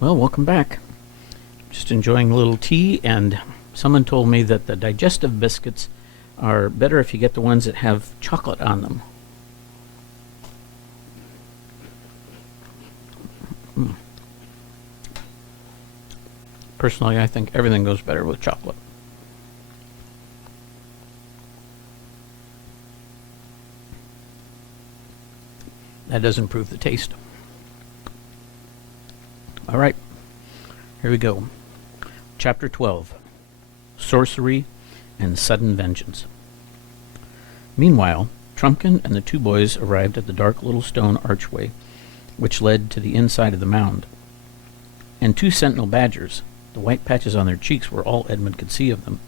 Well, welcome back. Just enjoying a little tea, and someone told me that the digestive biscuits are better if you get the ones that have chocolate on them. Personally, I think everything goes better with chocolate. That does improve the taste. All right, here we go. Chapter 12, Sorcery and Sudden Vengeance. Meanwhile, Trumpkin and the two boys arrived at the dark little stone archway which led to the inside of the mound. And two sentinel badgers, the white patches on their cheeks were all Edmund could see of them,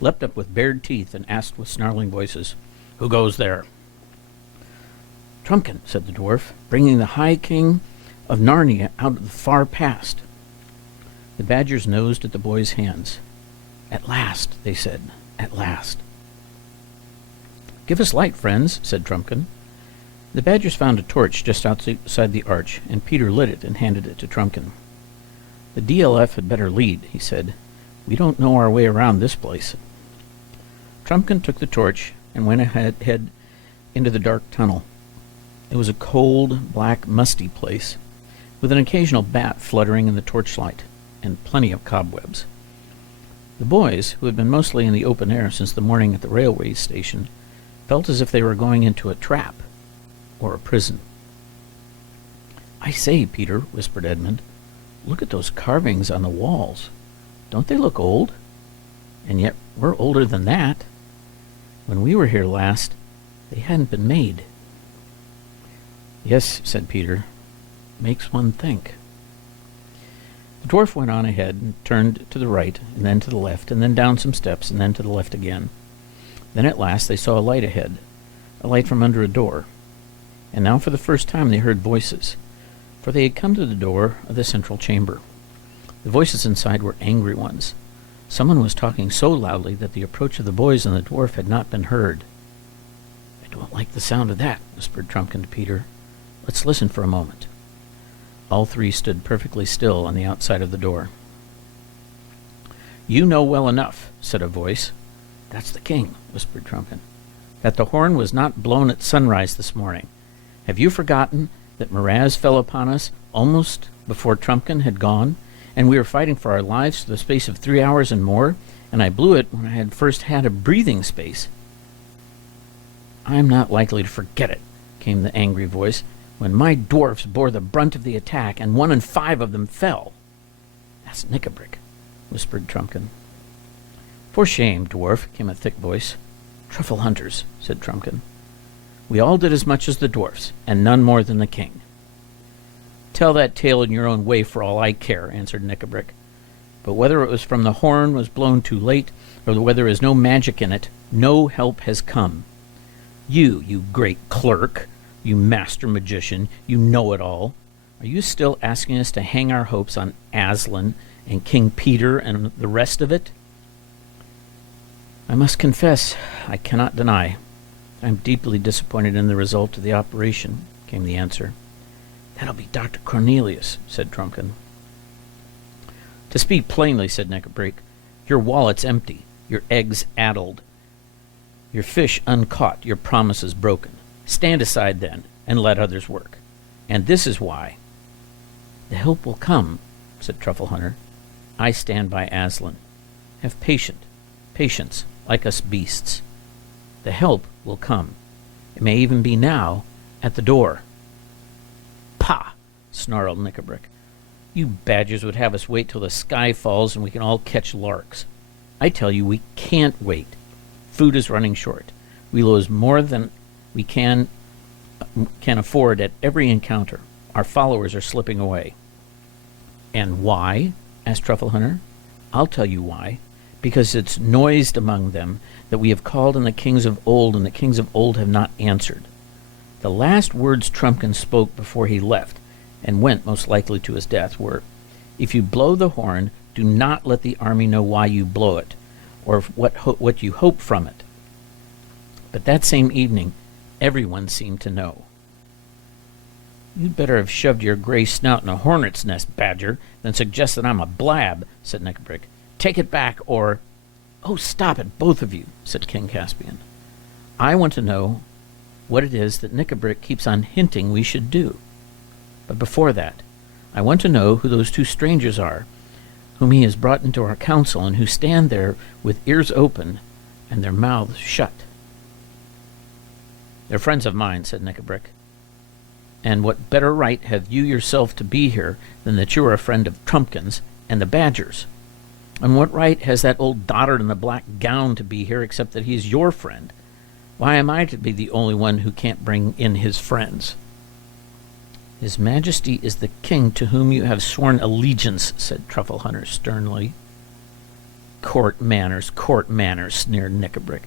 leapt up with bared teeth and asked with snarling voices, "Who goes there?" "Trumpkin," said the dwarf, "bringing the High King of Narnia out of the far past." The badgers nosed at the boys' hands. "At last," they said, "at last." "Give us light, friends," said Trumpkin. The badgers found a torch just outside the arch, and Peter lit it and handed it to Trumpkin. "The DLF had better lead," he said. "We don't know our way around this place." Trumpkin took the torch and went ahead into the dark tunnel. It was a cold, black, musty place, with an occasional bat fluttering in the torchlight, and plenty of cobwebs. The boys, who had been mostly in the open air since the morning at the railway station, felt as if they were going into a trap, or a prison. "I say, Peter," whispered Edmund, "look at those carvings on the walls. Don't they look old? And yet we're older than that. When we were here last, they hadn't been made." "Yes," said Peter, "makes one think." The dwarf went on ahead and turned to the right, and then to the left, and then down some steps, and then to the left again. Then at last they saw a light ahead, a light from under a door. And now for the first time they heard voices, for they had come to the door of the central chamber. The voices inside were angry ones. Someone was talking so loudly that the approach of the boys and the dwarf had not been heard. "I don't like the sound of that," whispered Trumpkin to Peter. "Let's listen for a moment." All three stood perfectly still on the outside of the door. "You know well enough," said a voice. "That's the king," whispered Trumpkin, "that the horn was not blown at sunrise this morning. Have you forgotten that Miraz fell upon us almost before Trumpkin had gone, and we were fighting for our lives for the space of 3 hours and more, and I blew it when I had first had a breathing space?" "I'm not likely to forget it," came the angry voice, "when my dwarfs bore the brunt of the attack, and 1 in 5 of them fell." "That's Nickabrick," whispered Trumpkin. "For shame, dwarf," came a thick voice. "Truffle hunters," said Trumpkin. "We all did as much as the dwarfs, and none more than the king." "Tell that tale in your own way for all I care," answered Nickabrick. "But whether it was from the horn was blown too late, or whether there is no magic in it, no help has come. You great clerk, you master magician, you know-it-all, are you still asking us to hang our hopes on Aslan and King Peter and the rest of it?" "I must confess, I cannot deny. I am deeply disappointed in the result of the operation," came the answer. "That'll be Dr. Cornelius," said Trumpkin. "To speak plainly," said Nickabrick, "your wallet's empty, your eggs addled, your fish uncaught, your promises broken. Stand aside, then, and let others work. And this is why." "The help will come," said Truffle Hunter. "I stand by Aslan. Have patience, like us beasts. The help will come. It may even be now, at the door." "Pah!" snarled Nickabrick. "You badgers would have us wait till the sky falls and we can all catch larks. I tell you, we can't wait. Food is running short. We lose more than we can afford at every encounter. Our followers are slipping away." "And why?" asked Truffle Hunter. "I'll tell you why. Because it's noised among them that we have called on the kings of old, and the kings of old have not answered. The last words Trumpkin spoke before he left, and went most likely to his death, were, 'If you blow the horn, do not let the army know why you blow it, or what you hope from it.' But that same evening, everyone seemed to know." "You'd better have shoved your gray snout in a hornet's nest, Badger, than suggest that I'm a blab," said Nickabrick. "Take it back, or—" "Oh, stop it, both of you," said King Caspian. "I want to know what it is that Nickabrick keeps on hinting we should do. But before that, I want to know who those two strangers are whom he has brought into our council and who stand there with ears open and their mouths shut." "They're friends of mine," said Nickabrick. "And what better right have you yourself to be here than that you are a friend of Trumpkin's and the Badger's? And what right has that old dotard in the black gown to be here except that he's your friend? Why am I to be the only one who can't bring in his friends?" "His Majesty is the king to whom you have sworn allegiance," said Truffle Hunter sternly. Court manners, sneered Nickabrick.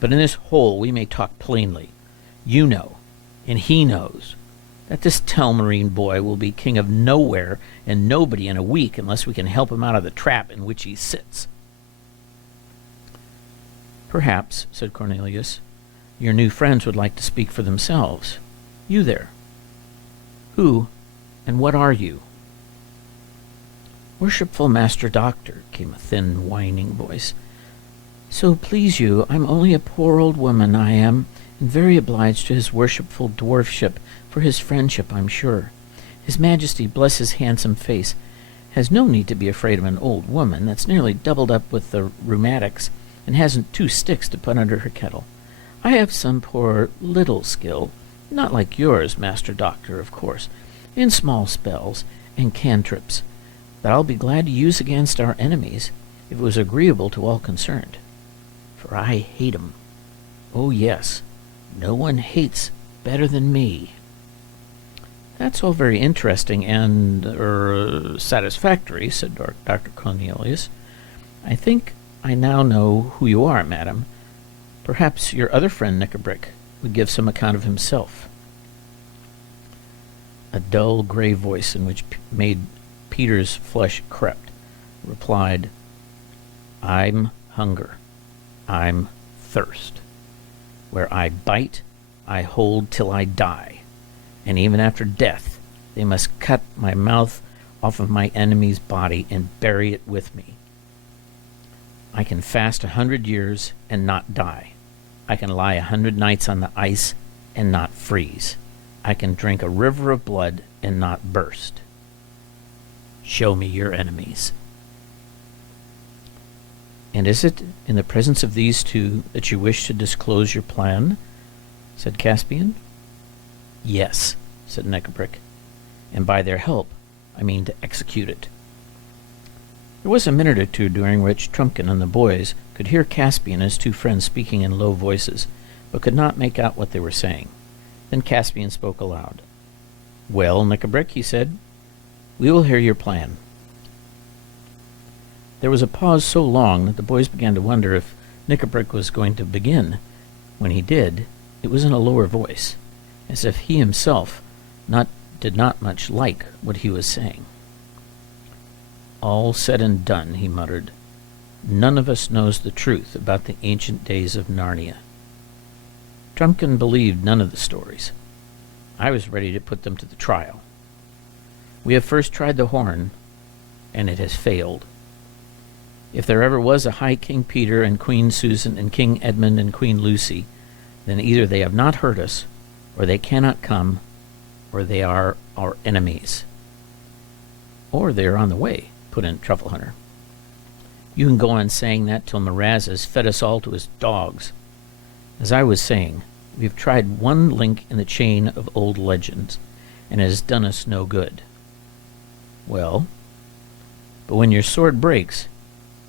"But in this hole we may talk plainly. You know, and he knows, that this Telmarine boy will be king of nowhere and nobody in a week unless we can help him out of the trap in which he sits." "Perhaps," said Cornelius, "your new friends would like to speak for themselves. You there. Who and what are you?" "Worshipful Master Doctor," came a thin, whining voice, "so please you, I'm only a poor old woman, I am, and very obliged to his worshipful dwarfship for his friendship, I'm sure. His Majesty, bless his handsome face, has no need to be afraid of an old woman that's nearly doubled up with the rheumatics and hasn't 2 sticks to put under her kettle. I have some poor little skill, not like yours, Master Doctor, of course, in small spells and cantrips, that I'll be glad to use against our enemies, if it was agreeable to all concerned. For I hate 'em. Oh, yes, no one hates better than me." "That's all very interesting and satisfactory," said Dr. Cornelius. "I think I now know who you are, madam. Perhaps your other friend Nickabrick would give some account of himself." A dull gray voice, in which made Peter's flesh crept, replied, "I'm hunger. I'm thirst. Where I bite, I hold till I die. And even after death, they must cut my mouth off of my enemy's body and bury it with me. I can fast 100 years and not die. I can lie 100 nights on the ice and not freeze. I can drink a river of blood and not burst. Show me your enemies." "And is it in the presence of these two that you wish to disclose your plan?" said Caspian. "Yes," said Nickabrick, "and by their help I mean to execute it." There was a minute or two during which Trumpkin and the boys could hear Caspian and his 2 friends speaking in low voices, but could not make out what they were saying. Then Caspian spoke aloud. "Well, Nickabrick," he said, "we will hear your plan." There was a pause so long that the boys began to wonder if Nickabrick was going to begin. When he did, it was in a lower voice, as if he himself did not much like what he was saying. "All said and done," he muttered, "none of us knows the truth about the ancient days of Narnia." Trumpkin believed none of the stories. I was ready to put them to the trial. We have first tried the horn, and it has failed. If there ever was a High King Peter and Queen Susan and King Edmund and Queen Lucy, then either they have not heard us, or they cannot come, or they are our enemies. "Or they are on the way," put in Truffle Hunter. "You can go on saying that till Miraz has fed us all to his dogs. As I was saying, we've tried one link in the chain of old legends, and it has done us no good." "Well, but when your sword breaks,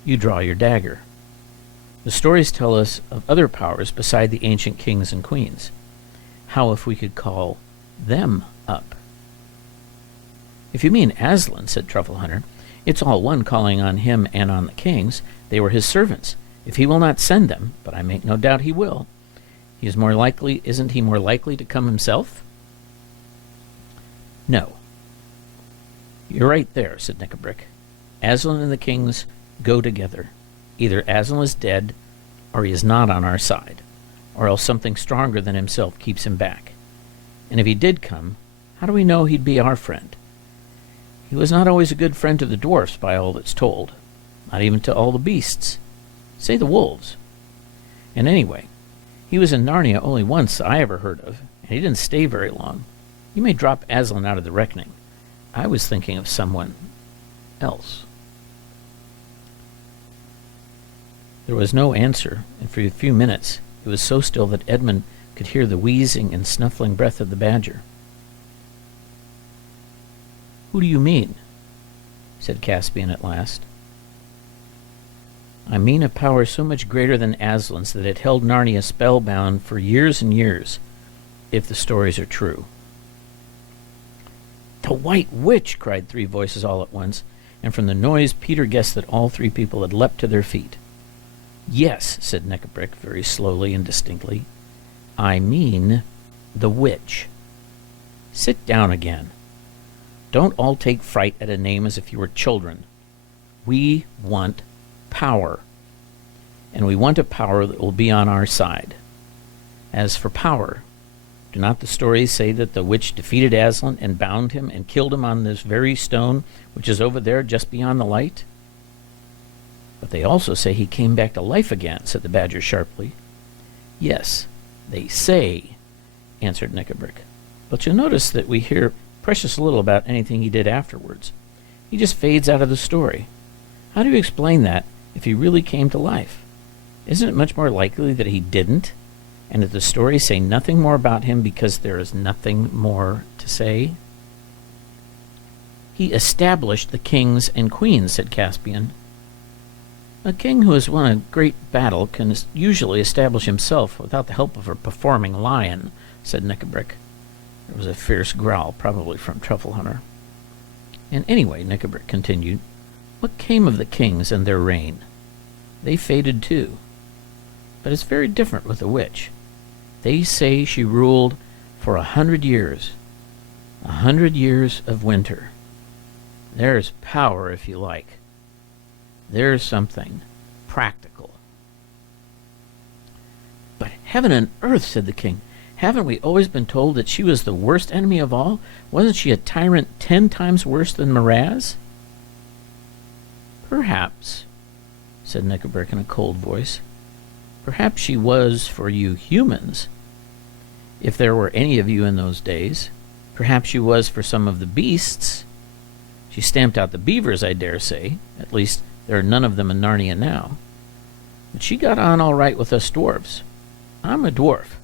you draw your dagger. The stories tell us of other powers beside the ancient kings and queens. How if we could call them up?" "If you mean Aslan," said Truffle Hunter, "it's all one calling on him and on the kings. They were his servants. If he will not send them, but I make no doubt he will, isn't he more likely to come himself?" "No. You're right there," said Nickabrick. "Aslan and the kings go together. Either Aslan is dead, or he is not on our side, or else something stronger than himself keeps him back. And if he did come, How do we know he'd be our friend? He was not always a good friend to the dwarfs, by all that's told. Not even to all the beasts. Say the wolves. And anyway, he was in Narnia only once I ever heard of, and he didn't stay very long. You may drop Aslan out of the reckoning. I was thinking of someone else. There was no answer, and for a few minutes it was so still that Edmund could hear the wheezing and snuffling breath of the badger. "Who do you mean?" said Caspian at last. "I mean a power so much greater than Aslan's that it held Narnia spellbound for years and years, if the stories are true." "The White Witch!" cried three voices all at once, and from the noise Peter guessed that all three people had leapt to their feet. "Yes," said Neckabrick very slowly and distinctly. "I mean the witch. Sit down again. Don't all take fright at a name as if you were children. We want power. And we want a power that will be on our side. As for power, do not the stories say that the witch defeated Aslan and bound him and killed him on this very stone which is over there just beyond the light?" "But they also say he came back to life again," said the badger sharply. "Yes, they say," answered Neckabrick. "But you'll notice that we hear precious little about anything he did afterwards. He just fades out of the story. How do you explain that if he really came to life? Isn't it much more likely that he didn't, and that the stories say nothing more about him because there is nothing more to say?" "He established the kings and queens," said Caspian. "A king who has won a great battle can usually establish himself without the help of a performing lion," said Neckabrick. There was a fierce growl, probably from Truffle Hunter. "And anyway," Neckabrick continued, "what came of the kings and their reign? They faded too. But it's very different with the witch. They say she ruled for 100 years. 100 years of winter. There's power, if you like. There's something practical." "But heaven and earth," said the king, "haven't we always been told that she was the worst enemy of all? Wasn't she a tyrant 10 times worse than Miraz?" "Perhaps," said Neckabrick in a cold voice. "Perhaps she was for you humans, if there were any of you in those days. Perhaps she was for some of the beasts. She stamped out the beavers, I dare say. At least there are none of them in Narnia now. But she got on all right with us dwarves. I'm a dwarf,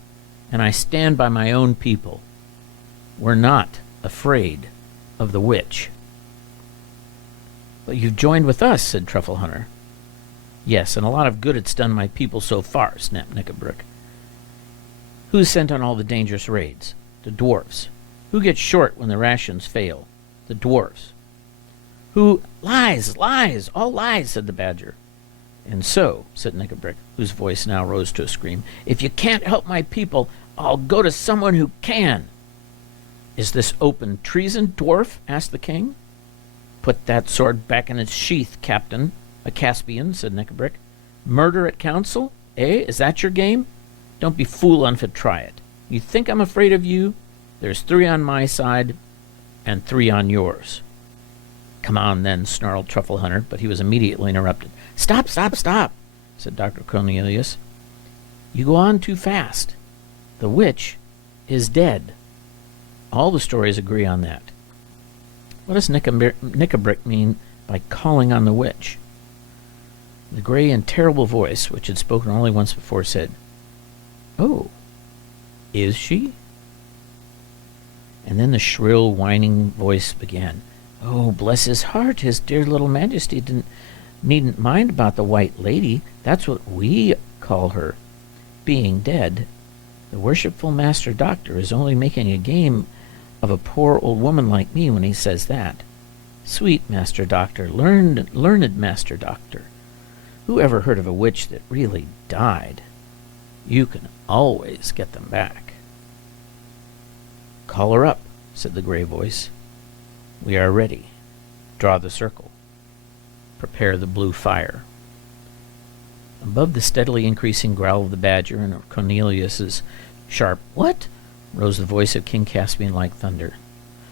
and I stand by my own people. We're not afraid of the witch." "But you've joined with us," said Truffle Hunter. "Yes, and a lot of good it's done my people so far," snapped Neckabrick. "Who's sent on all the dangerous raids? The dwarfs. Who gets short when the rations fail? The dwarfs. Who—" "Lies, lies, all lies," said the badger. "And so," said Neckabrick, whose voice now rose to a scream, "if you can't help my people, I'll go to someone who can." "Is this open treason, dwarf?" asked the king. "Put that sword back in its sheath, Captain, a Caspian," said Neckabrick. "Murder at council? Eh? Is that your game? Don't be fool enough to try it. You think I'm afraid of you? There's 3 on my side and 3 on yours." "Come on, then," snarled Truffle Hunter, but he was immediately interrupted. "Stop, stop, stop," said Dr. Cornelius. "You go on too fast. The witch is dead. All the stories agree on that. What does Neckabrick mean by calling on the witch?" The gray and terrible voice, which had spoken only once before, said, "Oh, is she?" And then the shrill, whining voice began. "Oh, bless his heart, his dear little majesty needn't mind about the White Lady. That's what we call her, being dead. The worshipful Master Doctor is only making a game of a poor old woman like me when he says that. Sweet Master Doctor, learned Master Doctor. Who ever heard of a witch that really died? You can always get them back." "Call her up," said the gray voice. "We are ready. Draw the circle. Prepare the blue fire." Above the steadily increasing growl of the badger and Cornelius's sharp "What?" rose the voice of King Caspian like thunder.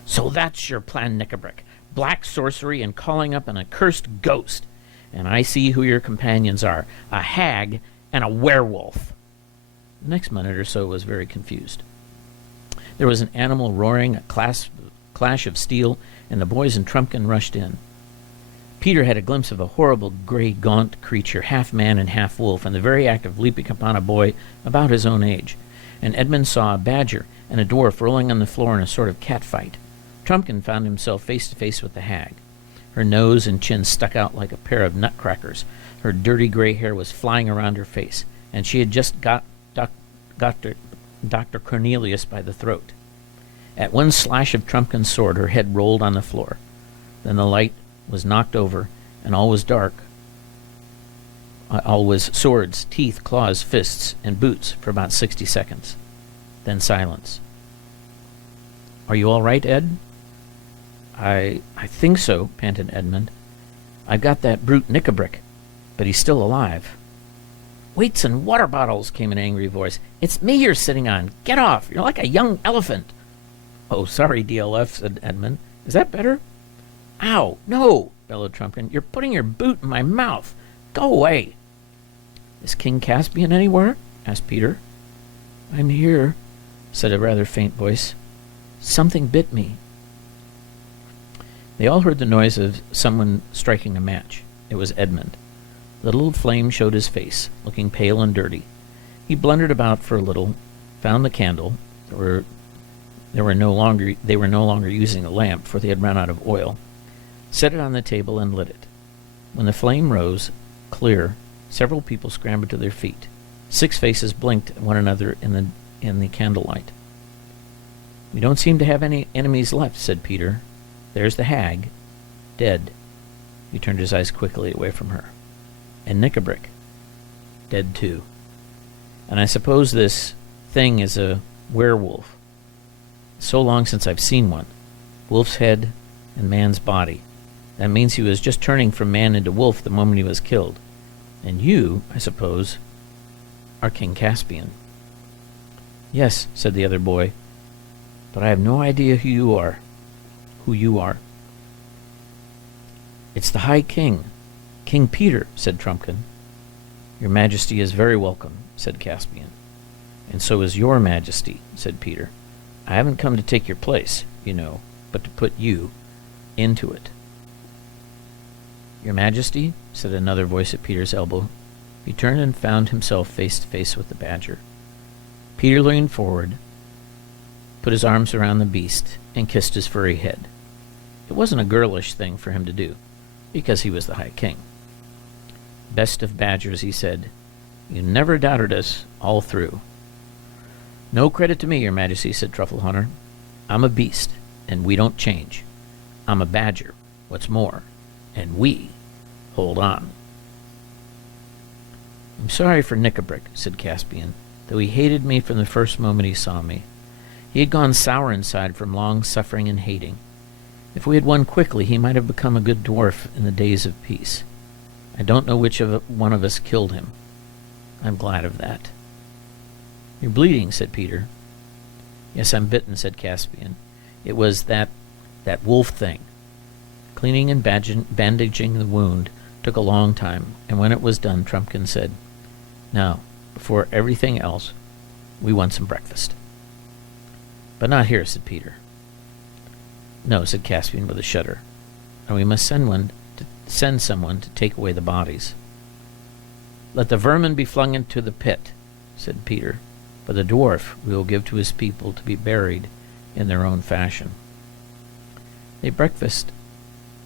So that's your plan, Knickerbrick. Black sorcery and calling up an accursed ghost. And I see who your companions are. A hag and a werewolf. The next minute or so was very confused. There was an animal roaring, a clash of steel, and the boys and Trumpkin rushed in. Peter had a glimpse of a horrible, gray, gaunt creature, half man and half wolf, in the very act of leaping upon a boy about his own age. And Edmund saw a badger and a dwarf rolling on the floor in a sort of cat-fight. Trumpkin found himself face to face with the hag. Her nose and chin stuck out like a pair of nutcrackers. Her dirty gray hair was flying around her face, and she had just got Dr. Cornelius by the throat. At one slash of Trumpkin's sword, her head rolled on the floor. Then the light was knocked over, and all was dark. All was swords, teeth, claws, fists, and boots for about 60 seconds. Then silence. "Are you all right, Ed?" I think so," panted Edmund. "I've got that brute Knickerbrick, but he's still alive." "Weights and water bottles," came an angry voice. "It's me you're sitting on. Get off. You're like a young elephant." "Oh, sorry, DLF," said Edmund. "Is that better?" "Ow, no," bellowed Trumpkin. "You're putting your boot in my mouth. Go away." "Is King Caspian anywhere?" asked Peter. "I'm here," said a rather faint voice. "Something bit me." They all heard the noise of someone striking a match. It was Edmund. The little flame showed his face, looking pale and dirty. He blundered about for a little, found the candle. They were no longer using a lamp, for they had run out of oil. Set it on the table and lit it. When the flame rose, clear, several people scrambled to their feet. 6 faces blinked at one another in the candlelight. "We don't seem to have any enemies left," said Peter. "There's the hag, dead." He turned his eyes quickly away from her. "And Knickerbrick, dead too. And I suppose this thing is a werewolf. So long since I've seen one. Wolf's head and man's body. That means he was just turning from man into wolf the moment he was killed. And you, I suppose, are King Caspian." "Yes," said the other boy, "but I have no idea who you are." "It's the High King, King Peter," said Trumpkin. "Your Majesty is very welcome," said Caspian. "And so is your Majesty," said Peter. "I haven't come to take your place, you know, but to put you into it." "Your Majesty?" said another voice at Peter's elbow. He turned and found himself face to face with the badger. Peter leaned forward, put his arms around the beast, and kissed his furry head. It wasn't a girlish thing for him to do, because he was the High King. "Best of badgers," he said. "You never doubted us all through." "No credit to me, Your Majesty," said Truffle Hunter. "I'm a beast, and we don't change. I'm a badger, what's more, and we hold on." "I'm sorry for Knickerbrick," said Caspian, "though he hated me from the first moment he saw me. He had gone sour inside from long suffering and hating. If we had won quickly, he might have become a good dwarf in the days of peace. I don't know which one of us killed him. I'm glad of that." "You're bleeding," said Peter. "Yes, I'm bitten," said Caspian. "It was that wolf thing." Cleaning and bandaging the wound took a long time, and when it was done, Trumpkin said, "Now, before everything else, we want some breakfast." "But not here," said Peter. "No," said Caspian with a shudder. "And we must send someone to take away the bodies." "Let the vermin be flung into the pit," said Peter. "But the dwarf we will give to his people to be buried in their own fashion." They breakfasted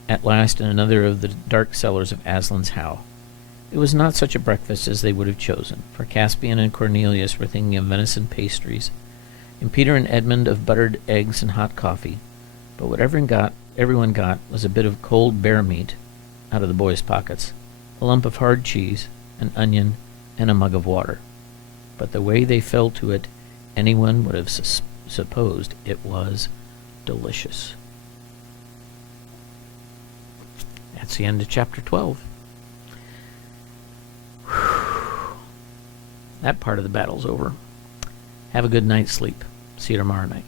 at last in another of the dark cellars of Aslan's How. It was not such a breakfast as they would have chosen, for Caspian and Cornelius were thinking of venison pastries, and Peter and Edmund of buttered eggs and hot coffee. But what everyone got was a bit of cold bear meat out of the boys' pockets, a lump of hard cheese, an onion, and a mug of water. But the way they fell to it, anyone would have supposed it was delicious. That's the end of chapter 12. That part of the battle's over. Have a good night's sleep. See you tomorrow night.